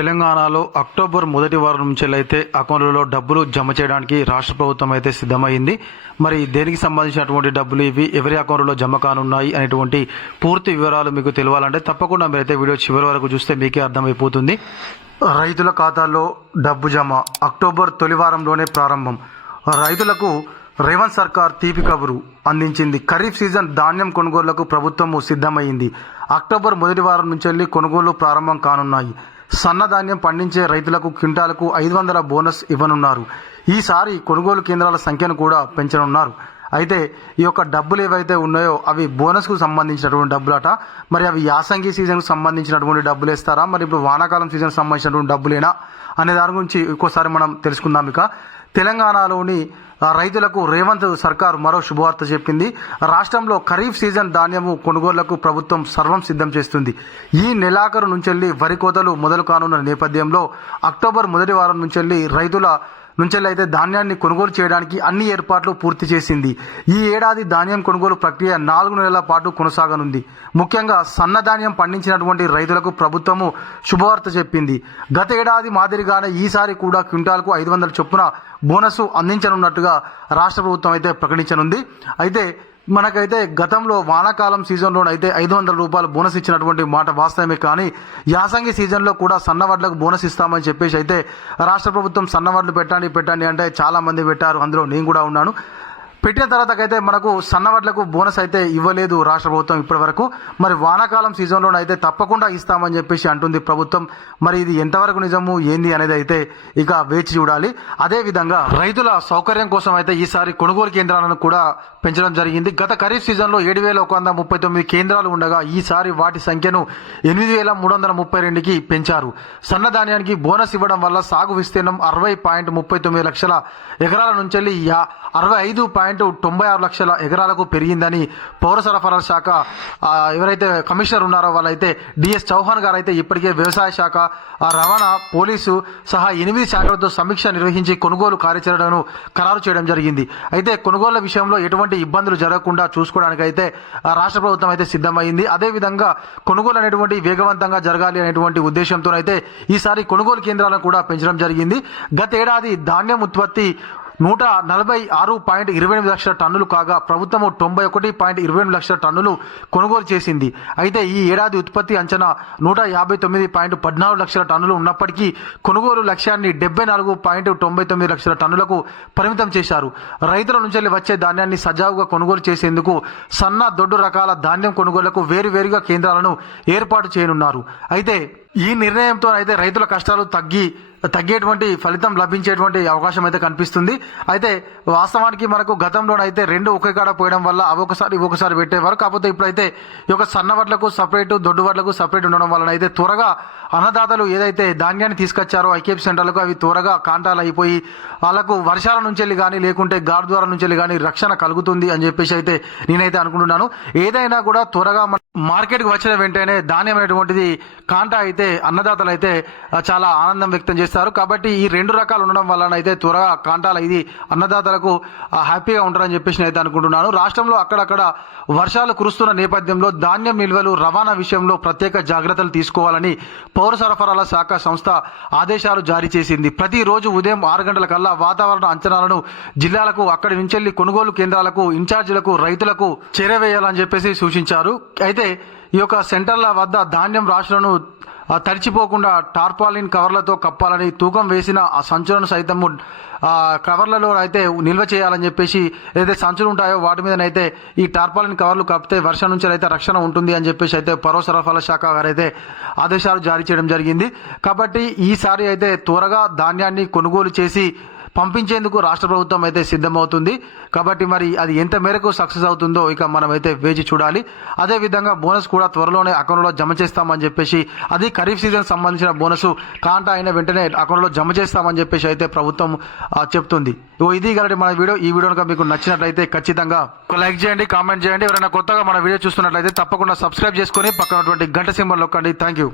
తెలంగాణలో అక్టోబర్ మొదటి వారం నుంచి అయితే అకౌంట్లలో డబ్బులు జమ చేయడానికి రాష్ట్ర ప్రభుత్వం అయితే సిద్ధమైంది. మరి దేనికి సంబంధించినటువంటి డబ్బులు ఇవి, ఎవరి అకౌంట్లో జమ కానున్నాయి అనేటువంటి పూర్తి వివరాలు మీకు తెలియాలంటే తప్పకుండా మీరైతే వీడియో చివరి వరకు చూస్తే మీకే అర్థమైపోతుంది. రైతుల ఖాతాల్లో డబ్బు జమ అక్టోబర్ తొలి వారంలోనే ప్రారంభం. రైతులకు రేవంత్ సర్కార్ తీపి కబురు అందించింది. ఖరీఫ్ సీజన్ ధాన్యం కొనుగోళ్లకు ప్రభుత్వం సిద్ధమైంది. అక్టోబర్ మొదటి వారం నుంచి కొనుగోళ్లు ప్రారంభం కానున్నాయి. సన్న ధాన్యం పండించే రైతులకు క్వింటాలకు 500 బోనస్ ఇవ్వనున్నారు. ఈసారి కొనుగోలు కేంద్రాల సంఖ్యను కూడా పెంచనున్నారు. అయితే ఈ యొక్క డబ్బులు ఏవైతే ఉన్నాయో అవి బోనస్కు సంబంధించినటువంటి డబ్బులట. మరి అవి యాసంగి సీజన్కు సంబంధించినటువంటి డబ్బులు వేస్తారా, మరి ఇప్పుడు వానాకాలం సీజన్కి సంబంధించినటువంటి డబ్బులేనా అనే దాని గురించి ఇంకోసారి మనం తెలుసుకుందాం. ఇక తెలంగాణలోని రైతులకు రేవంత్ సర్కార్ మరో శుభవార్త చెప్పింది. రాష్ట్రంలో ఖరీఫ్ సీజన్ ధాన్యము కొనుగోళ్లకు ప్రభుత్వం సర్వం సిద్ధం చేస్తుంది. ఈ నెలాఖరు నుంచి వరి కోతలు మొదలు కానున్న నేపథ్యంలో అక్టోబర్ మొదటి వారం నుంచి రైతుల అయితే ధాన్యాన్ని కొనుగోలు చేయడానికి అన్ని ఏర్పాట్లు పూర్తి చేసింది. ఈ ఏడాది ధాన్యం కొనుగోలు ప్రక్రియ 4 నెలల పాటు కొనసాగనుంది. ముఖ్యంగా సన్నధాన్యం పండించినటువంటి రైతులకు ప్రభుత్వము శుభవార్త చెప్పింది. గత ఏడాది మాదిరిగానే ఈసారి కూడా క్వింటాల్కు 500 చొప్పున బోనస్ అందించనున్నట్టుగా రాష్ట్ర ప్రభుత్వం అయితే ప్రకటించనుంది. అయితే మనకైతే గతంలో వానాకాలం సీజన్లోనైతే 500 రూపాయలు బోనస్ ఇచ్చినటువంటి మాట వాస్తవమే. కానీ యాసంగి సీజన్లో కూడా సన్నవడ్లకు బోనస్ ఇస్తామని చెప్పేసి అయితే రాష్ట్ర ప్రభుత్వం సన్నవడ్లు పెట్టండి అంటే చాలా మంది పెట్టారు. అందులో నేను కూడా ఉన్నాను. పెట్టిన తర్వాతకైతే మనకు సన్నవడ్లకు బోనస్ అయితే ఇవ్వలేదు రాష్ట్ర ప్రభుత్వం ఇప్పటి వరకు. మరి వానాకాలం సీజన్లోనైతే తప్పకుండా ఇస్తామని చెప్పేసి అంటుంది ప్రభుత్వం. మరి ఇది ఎంతవరకు నిజము ఏంది అనేది అయితే ఇక వేచి చూడాలి. అదేవిధంగా రైతుల సౌకర్యం కోసం అయితే ఈసారి కొనుగోలు కేంద్రాలను కూడా పెంచడం జరిగింది. గత ఖరీఫ్ సీజన్లో 7,139 కేంద్రాలు ఉండగా ఈసారి వాటి సంఖ్యను 8,332కి పెంచారు. సన్నధాన్యానికి బోనస్ ఇవ్వడం వల్ల సాగు విస్తీర్ణం 60.39 లక్షల ఎకరాల నుంచి 65.96 లక్షల ఎకరాలకు పెరిగిందని పౌర సరఫరాల శాఖ ఎవరైతే కమిషనర్ ఉన్నారో వాళ్ళైతే డిఎస్ చౌహాన్ గారు అయితే ఇప్పటికే వ్యవసాయ శాఖ, రవాణా, పోలీసు సహా 8 శాఖలతో సమీక్ష నిర్వహించి కొనుగోలు కార్యాచరణను ఖరారు చేయడం జరిగింది. అయితే కొనుగోళ్ల విషయంలో ఎటువంటి ఇబ్బందులు జరగకుండా చూసుకోవడానికి అయితే రాష్ట్ర ప్రభుత్వం అయితే సిద్ధమైంది. అదేవిధంగా కొనుగోలు అనేటువంటి వేగవంతంగా జరగాలి అనేటువంటి ఉద్దేశంతో అయితే ఈసారి కొనుగోలు కేంద్రాలను కూడా పెంచడం జరిగింది. గత ఏడాది ధాన్యం ఉత్పత్తి 146.28 లక్షల టన్నులు కాగా ప్రభుత్వము 91.28 లక్షల టన్నులు కొనుగోలు చేసింది. అయితే ఈ ఏడాది ఉత్పత్తి అంచనా 159.14 లక్షల టన్నులు ఉన్నప్పటికీ కొనుగోలు లక్ష్యాన్ని 74.99 లక్షల టన్నులకు పరిమితం చేశారు. రైతుల నుంచి వచ్చే ధాన్యాన్ని సజావుగా కొనుగోలు చేసేందుకు సన్న, దొడ్డు రకాల ధాన్యం కొనుగోలుకు వేరువేరుగా కేంద్రాలను ఏర్పాటు చేయనున్నారు. అయితే ఈ నిర్ణయంతో అయితే రైతుల కష్టాలు తగ్గేటువంటి ఫలితం లభించేటువంటి అవకాశం అయితే కనిపిస్తుంది. అయితే వాస్తవానికి మనకు గతంలోనైతే 2 ఒకే కాడ పోయడం వల్ల ఒకసారి పెట్టేవారు. కాకపోతే ఇప్పుడైతే ఈ యొక్క సన్న వడ్లకు సపరేట్, దొడ్డు వడ్లకు సపరేట్ ఉండడం వలన అయితే త్వరగా అన్నదాతలు ఏదైతే ధాన్యాన్ని తీసుకొచ్చారో ఐకేపీ సెంటర్లకు అవి త్వరగా కాంటాలు అయిపోయి వాళ్ళకు వర్షాల నుంచి కానీ లేకుంటే గాలి ద్వారా నుంచి కానీ రక్షణ కలుగుతుంది అని చెప్పేసి అయితే నేనైతే అనుకుంటున్నాను. ఏదైనా కూడా త్వరగా మార్కెట్కి వచ్చిన వెంటనే ధాన్యం అనేటువంటిది కాంటా అయితే అన్నదాతలు అయితే చాలా ఆనందం వ్యక్తం చేస్తారు. కాబట్టి ఈ 2 రకాలు ఉండడం వలన అయితే త్వరగా కాంటాలు ఇది అన్నదాతలకు హ్యాపీగా ఉంటారని చెప్పేసి అయితే అనుకుంటున్నాను. రాష్ట్రంలో అక్కడక్కడ వర్షాలు కురుస్తున్న నేపథ్యంలో ధాన్యం నిల్వలు, రవాణా విషయంలో ప్రత్యేక జాగ్రత్తలు తీసుకోవాలని పౌర సరఫరాల శాఖ సంస్థ ఆదేశాలు జారీ చేసింది. ప్రతిరోజు ఉదయం 6 గంటల కల్లా వాతావరణ అంచనాలను జిల్లాలకు, అక్కడి నుంచి కొనుగోలు కేంద్రాలకు, ఇన్ఛార్జీలకు, రైతులకు చేరవేయాలని చెప్పేసి సూచించారు. అయితే ఈ యొక్క సెంటర్ల వద్ద ధాన్యం రాశులను తడిచిపోకుండా టార్పాలిన్ కవర్లతో కప్పాలని, తూకం వేసిన ఆ సంచులను సైతం కవర్లలో అయితే నిల్వ చేయాలని చెప్పేసి ఏదైతే సంచులు ఉంటాయో వాటి మీదనైతే ఈ టార్పాలిన్ కవర్లు కప్పితే వర్షం నుంచి అయితే రక్షణ ఉంటుంది అని చెప్పేసి అయితే పౌర సరఫరాల శాఖ వారైతే ఆదేశాలు జారీ చేయడం జరిగింది. కాబట్టి ఈసారి అయితే త్వరగా ధాన్యాన్ని కొనుగోలు చేసి పంపించేందుకు రాష్ట్ర ప్రభుత్వం అయితే సిద్ధమవుతుంది. కాబట్టి మరి అది ఎంత మేరకు సక్సెస్ అవుతుందో ఇక మనం అయితే వేచి చూడాలి. అదేవిధంగా బోనస్ కూడా త్వరలోనే అకౌంట్లో జమ చేస్తామని చెప్పేసి, అది ఖరీఫ్ సీజన్ సంబంధించిన బోనస్ కాంటా అయిన వెంటనే అకౌంట్లో జమ చేస్తామని చెప్పేసి అయితే ప్రభుత్వం చెప్తుంది. ఇది గలటి మన వీడియో. ఈ వీడియో కనుక మీకు నచ్చినట్లయితే ఖచ్చితంగా లైక్ చేయండి, కామెంట్ చేయండి. ఎవరైనా కొత్తగా మన వీడియో చూస్తున్నట్లయితే తప్పకుండా సబ్స్క్రైబ్ చేసుకొని పక్కనటువంటి గంట సింబల్ నొక్కండి. Thank you.